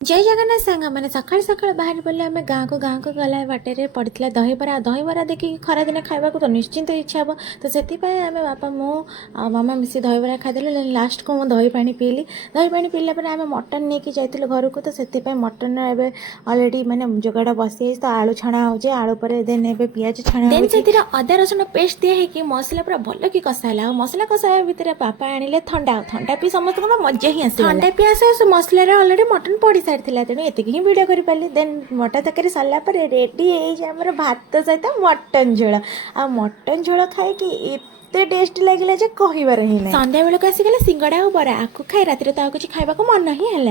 जय जगन्नाथ सांग मैंने सकाल सकाल बाहर पड़े आम गाँव को गला बाटे पड़ता दहीबरा देखिए खरा दिन खावा तो निश्चिंत इच्छा हम तो से आम बापा मो मामा मिसी दहीबरा खादेलु लास्ट को दही पानी पीली दही पानी पीला पर आम मटन नहीं जाइलु घर को तो से मटन एवं अलरेडी मैंने जोगाड़ बसी तो आलू छणा हो आलू पर देन ए पिज छणा देन से अदा रसुण पेस्ट दिखाई मसला पूरा भल कि कषाला मसला कषाया भितर बापा आनिले थंडा थंडा पी समस्त मजा ही आस थंडा पी आस मसलार अलरेडी मटन पड़ी सारी तेणु ये ही भिड कर पारि देन मटर तरकारी सारापर रेडी होमर भात सहित मटन झोल आ मटन झोल खाई एते टेस्ट लगे जे कहबार ही नहीं संध्या बेलू आसीगला सिंगड़ा और बरा आकु खाई रातिर तो कुछ खाइबा मन ही है।